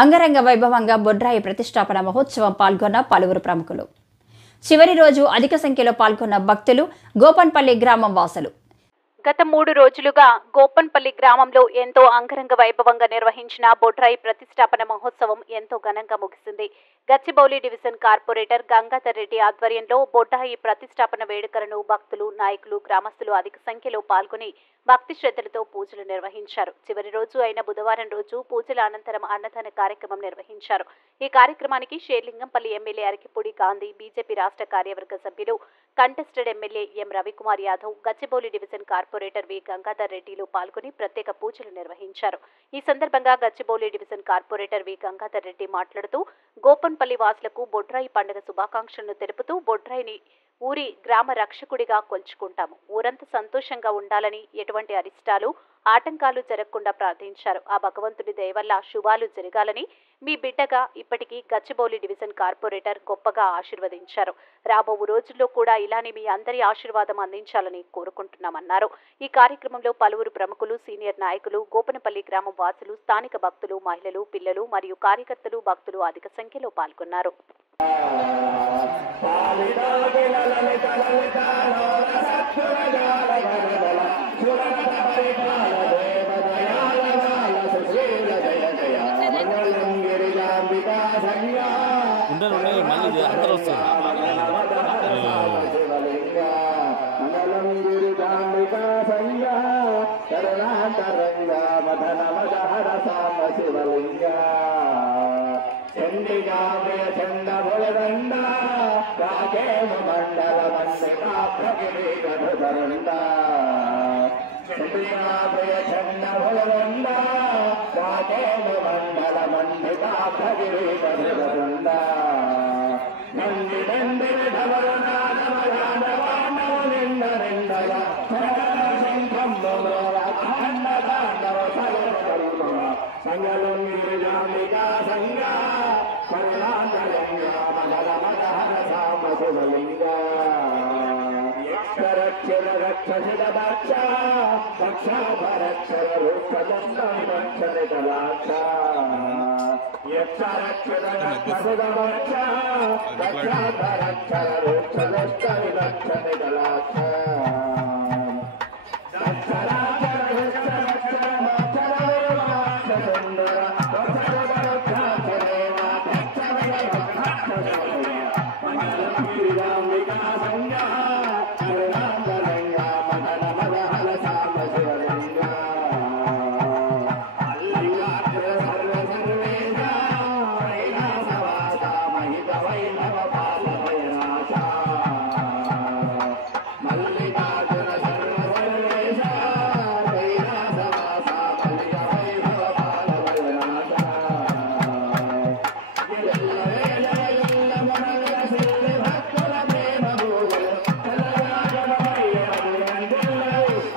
అంగరంగ వైభవంగా బొడ్రాయి ప్రతిష్టాపన మహోత్సవం పాల్గొన్న పలువురు ప్రముఖులు. చివరి రోజు అధిక సంఖ్యలో పాల్గొన్న భక్తులు, గోపన్పల్లి గ్రామం వాసులు. గత 3 రోజులుగా గోపన్పల్లి గ్రామంలో ఎంతో అంగరంగ వైభవంగా నిర్వహించిన బొడ్రాయి ప్రతిష్టాపన మహోత్సవం ఎంతో ఘనంగా ముగిసింది. గచ్చిబౌలి డివిజన్ కార్పొరేటర్ గంగాధర్ రెడ్డి ఆధ్వర్యంలో బొడ్రాయి ప్రతిష్టాపన వేడుకలను భక్తులు, నాయకులు, గ్రామస్తులు అధిక సంఖ్యలో పాల్గొని భక్తి శ్రద్ధలతో పూజలు నిర్వహించారు. చివరి రోజు అయిన బుధవారం రోజు పూజల అనంతరం అన్నదాన కార్యక్రమం నిర్వహించారు. ఈ కార్యక్రమానికి షేర్లింగంపల్లి ఎమ్మెల్యే అరకిపూడి గాంధీ, బీజేపీ రాష్ట్ర కార్యవర్గ సభ్యులు, contested MLA M Ravikumar Yadav, Gachibowli division corporator V Gangadhar రెడ్డిలు పాల్గొని ప్రత్యేక పూజలు నిర్వహించారు. ఈ సందర్భంగా Gachibowli division corporator V Gangadhar Reddy మాట్లాడుతూ గోపన్పల్లి వాసులకు బొడ్రాయి పండుగ శుభాకాంక్షలను తెలుపుతూ బొడ్రాయిని ఊరి గ్రామ రక్షకుడిగా కొల్చుకుంటాము. ఊరంతా సంతోషంగా ఉండాలని, ఎటువంటి అరిష్టాలు, ఆటంకాలు జరగకుండా ప్రార్థించారు. ఆ భగవంతుడి దయ వల్ల శుభాలు జరగాలని మీ బిడ్డగా ఇప్పటికీ గచ్చిబౌలి డివిజన్ కార్పొరేటర్ గొప్పగా ఆశీర్వదించారు. రాబో రోజుల్లో కూడా ఇలానే మీ అందరి ఆశీర్వాదం అందించాలని కోరుకుంటున్నామన్నారు. ఈ కార్యక్రమంలో పలువురు ప్రముఖులు, సీనియర్ నాయకులు, గోపనపల్లి గ్రామం వాసులు, స్థానిక భక్తులు, మహిళలు, పిల్లలు మరియు కార్యకర్తలు, భక్తులు అధిక సంఖ్యలో పాల్గొన్నారు.